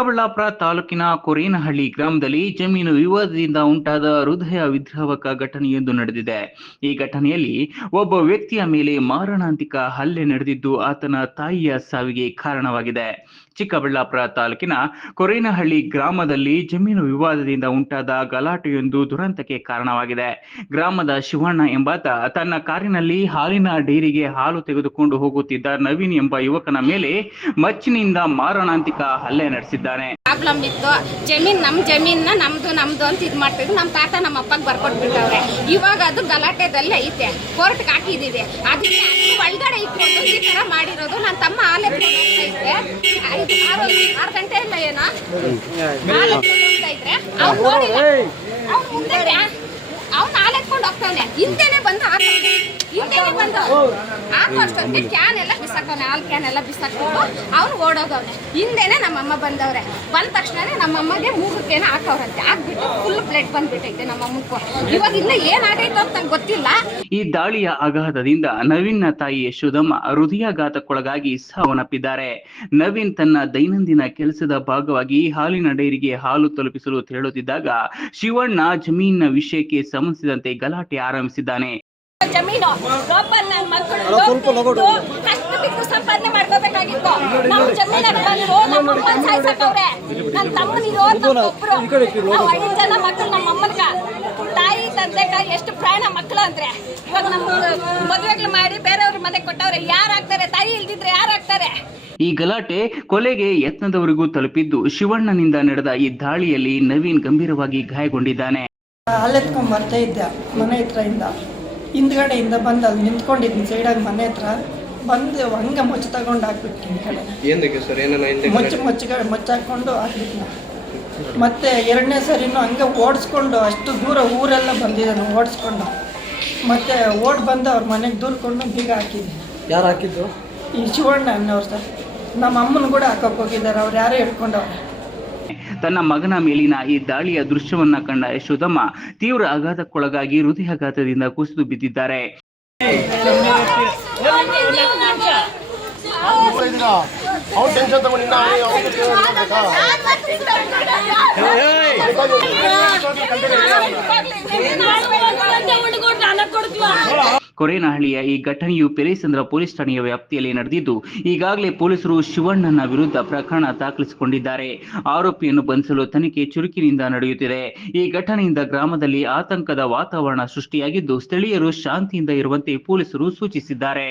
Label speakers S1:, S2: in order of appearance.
S1: ಚಿಕ್ಕಬಳ್ಳಾಪುರ ತಾಲೂಕಿನ ಕೊರೇನಹಳ್ಳಿ ಗ್ರಾಮದಲ್ಲಿ ಜಮೀನು ವಿವಾದದಿಂದ ಉಂಟಾದ ಹೃದಯ ವಿದ್ರಾವಕ ಘಟನೆಯೊಂದು ನಡೆದಿದೆ. ಈ ಘಟನೆಯಲ್ಲಿ ಒಬ್ಬ ವ್ಯಕ್ತಿಯ ಮೇಲೆ ಮಾರಣಾಂತಿಕ ಹಲ್ಲೆ ನಡೆದಿದ್ದು ಆತನ ತಾಯಿಯ ಸಾವಿಗೆ ಕಾರಣವಾಗಿದೆ. ಚಿಕ್ಕಬಳ್ಳಾಪುರ ತಾಲೂಕಿನ ಕೊರೇನಹಳ್ಳಿ ಗ್ರಾಮದಲ್ಲಿ ಜಮೀನು ವಿವಾದದಿಂದ ಉಂಟಾದ ಗಲಾಟೆಯೊಂದು ದುರಂತಕ್ಕೆ ಕಾರಣವಾಗಿದೆ. ಗ್ರಾಮದ ಶಿವಣ್ಣ ಎಂಬಾತ ತನ್ನ ಕಾರಿನಲ್ಲಿ ಹಾಲಿನ ಡೈರಿಗೆ ಹಾಲು ತೆಗೆದುಕೊಂಡು ಹೋಗುತ್ತಿದ್ದ ನವೀನ್ ಎಂಬ ಯುವಕನ ಮೇಲೆ ಮಚ್ಚಿನಿಂದ ಮಾರಣಾಂತಿಕ ಹಲ್ಲೆ ನಡೆಸಿದ್ದಾನೆ
S2: ಪ್ರಾಬ್ಲಮ್ ಇತ್ತು ಜಮೀನ್ ನಮ್ಮ ಜಮೀನ ನಮ್ದು ನಮ್ದು ಅಂತ ಇದು ಮಾಡ್ತಿದ್ರು. ನಮ್ಮ ತಾತ ನಮ್ಮ ಅಪ್ಪಗೆ ಬರ್ಕೊಟ್ಬಿಟ್ಟವ್ರೆ ಇವಾಗ ಅದು ಗಲಾಟೆದಲ್ಲಿ ಐತೆ. ಕೋರ್ಟ್ ಹಾಕಿದಿವಿ ಅದಕ್ಕೆ ಅದು ಒಳಗಡೆ ಇಟ್ಕೊಂಡು ಈ ತರ ಮಾಡಿರೋದು. ನನ್ನ ತಮ್ಮ ಆಲೆ ಐತೆ ಹೋಗ್ತಾ ಇದ್ರೆ ಐದು ಆರು ಆರು ಗಂಟೆ ಇಲ್ಲ ಏನೋ? ಹಾಲು ಇದ್ರೆ ಅವ್ನು ನೋಡಿಲ್ಲ. ಅವ್ನು ಮುಂದೆ ಹೋಗ್ತಾವನೆ ಹಿಂದೆನೆ ಬಂದು ಹಿಂದೆನೆ ಬಂದು. ಹಾಕೋ ಅಷ್ಟೊತ್ತಿಗೆ. ಕ್ಯಾನ್ ಎಲ್ಲ ಬಿಸಾಕವ್ನೆ, ಹಾಲು ಕ್ಯಾನ್ ಎಲ್ಲ ಬಿಸಾಕ್ಬಿಟ್ಟು ಅವ್ನು ಓಡೋಗವ್ನೆ. ಹಿಂದೆನೆ ನಮ್ಮಮ್ಮ ಬಂದವ್ರೆ. ಬಂದ ತಕ್ಷಣನೇ ನಮ್ಮಮ್ಮಗೆ ಮೂಗಕ್ಕೇನ ಹಾಕವ್ರಂತೆ. ಹಾಕ್ಬಿಟ್ಟು ಫುಲ್ ಬ್ಲಡ್ ಬಂದ್ಬಿಟ್ಟೈತೆ ನಮ್ಮಮ್ಮಕ್ಕೂ. ಇವಾಗ ಇನ್ನ ಏನ್ ಆಗೈತೋ ಅಂತ ಗೊತ್ತಿಲ್ಲ.
S1: ಈ ದಾಳಿಯ ಆಘಾತದಿಂದ ನವೀನ್ನ ತಾಯಿ ಯಶೋದಮ್ಮ ಹೃದಯಾಘಾತಕ್ಕೊಳಗಾಗಿ ಸಾವನ್ನಪ್ಪಿದ್ದಾರೆ. ನವೀನ್ ತನ್ನ ದೈನಂದಿನ ಕೆಲಸದ ಭಾಗವಾಗಿ ಹಾಲಿನ ಡೈರಿಗೆ ಹಾಲು ತಲುಪಿಸಲು ತೆರಳುತ್ತಿದ್ದಾಗ ಶಿವಣ್ಣ ಜಮೀನಿನ ವಿಷಯಕ್ಕೆ ಸಂಬಂಧಿಸಿದಂತೆ ಗಲಾಟೆ ಆರಂಭಿಸಿದ್ದಾನೆ.
S2: ಜಮೀನು ಒಬ್ಬ ನನ್ನ ಮಕ್ಕಳು ಕಷ್ಟ ಬಿಟ್ಟು ಸಂಪಾದನೆ ಮಾಡ್ಕೋಬೇಕಾಗಿತ್ತು. ನಮ್ಮ ಜಮೀನಾಗ ಬಂದು ನಮ್ಮ ಅಮ್ಮನ ಸಾಯ್ಸಕ್ಕವ್ರೆ. ನನ್ನ ತಮ್ಮನಿರೋ ಒಬ್ರು. ನಾವು ಐದು ಜನ ಮಕ್ಕಳು ನಮ್ಮ ಅಮ್ಮನ್ಗ ತಾಯಿ ತಂದೆಗ ಎಷ್ಟು ಪ್ರಾಣ ಮಕ್ಕಳು ಅಂದ್ರೆ. ಇವಾಗ ನಮ್ಮ ಮದುವೆಗಳು ಮಾಡಿ ಬೇರೆಯವ್ರ ಮನೆ ಕೊಟ್ಟವ್ರೆ. ಯಾರಾಗ್ತಾರೆ ತಾಯಿ ಇಲ್ದಿದ್ರೆ ಯಾರಾಗ್ತಾರೆ
S1: ಈ ಗಲಾಟೆ ಕೊಲೆಗೆ ಯತ್ನದವರೆಗೂ ತಲುಪಿದ್ದು ಶಿವಣ್ಣನಿಂದ ನಡೆದ ಈ ದಾಳಿಯಲ್ಲಿ ನವೀನ್ ಗಂಭೀರವಾಗಿ ಗಾಯಗೊಂಡಿದ್ದಾನೆ.
S3: ಅಲ್ಲೆತ್ಕೊಂಡ್ ಬರ್ತಾ ಇದ್ದೆ ಮನೆ ಹತ್ರದಿಂದ ಹಿಂದ್ಗಡೆಯಿಂದ ಬಂದು ಅಲ್ಲಿ ನಿಂತ್ಕೊಂಡಿದ್ನಿ ಸೈಡಾಗಿ ಮನೆ ಹತ್ರ. ಬಂದು ಹಂಗೆ ಮೊಚ್ಚು ತಗೊಂಡು ಹಾಕ್ಬಿಟ್ಟು ಹಿಂದ್ಗಡೆ
S4: ಏನಕ್ಕೆ ಸರ್ ಏನಾನ ಹಿಂದೆ
S3: ಮೊಚ್ಚ ಮೊಚ್ಚ ಮೊಚ್ಚಾಕೊಂಡು ಹಾಕ್ಬಿಟ್ಟು ಮತ್ತೆ ಎರಡನೇ ಸರಿನೂ ಹಂಗೆ ಓಡಿಸ್ಕೊಂಡು ಅಷ್ಟು ದೂರ ಊರೆಲ್ಲ ಬಂದಿದ್ದಾನೆ ಓಡಿಸ್ಕೊಂಡು. ಮತ್ತೆ ಓಡ್ ಬಂದು ಅವ್ರ ಮನೆಗೆ ದೂರ್ಕೊಂಡು ಬೀಗ ಹಾಕಿದ್ದೆ
S4: ಯಾರು ಹಾಕಿದ್ದು?
S3: ಈ ಶಿವಣ್ಣ ಅನ್ನೋರು ಸರ್. ನಮ್ಮ ಅಮ್ಮನ ಕೂಡ ಹಾಕೋಕೆ ಹೋಗಿದ್ದಾರೆ ಅವ್ರು ಯಾರೇ ಹಿಡ್ಕೊಂಡವ್ರೆ
S1: ತನ್ನ ಮಗನ ಮೇಲಿನ ಈ ದಾಳಿಯ ದೃಶ್ಯವನ್ನ ಕಂಡ ಯಶೋಧಮ್ಮ ತೀವ್ರ ಆಘಾತಕ್ಕೊಳಗಾಗಿ ಹೃದಯಾಘಾತದಿಂದ ಕುಸಿದು ಬಿದ್ದಿದ್ದಾರೆ. ಕೊರೇನಹಳ್ಳಿಯ ಈ ಘಟನೆಯು ಪೆರೇಸಂದ್ರ ಪೊಲೀಸ್ ಠಾಣೆಯ ವ್ಯಾಪ್ತಿಯಲ್ಲಿ ನಡೆದಿದ್ದು, ಈಗಾಗಲೇ ಪೊಲೀಸರು ಶಿವಣ್ಣನ ವಿರುದ್ಧ ಪ್ರಕರಣ ದಾಖಲಿಸಿಕೊಂಡಿದ್ದಾರೆ. ಆರೋಪಿಯನ್ನು ಬಂಧಿಸಲು ತನಿಖೆ ಚುರುಕಿನಿಂದ ನಡೆಯುತ್ತಿದೆ. ಈ ಘಟನೆಯಿಂದ ಗ್ರಾಮದಲ್ಲಿ ಆತಂಕದ ವಾತಾವರಣ ಸೃಷ್ಟಿಯಾಗಿದ್ದು, ಸ್ಥಳೀಯರು ಶಾಂತಿಯಿಂದ ಇರುವಂತೆ ಪೊಲೀಸರು ಸೂಚಿಸಿದ್ದಾರೆ.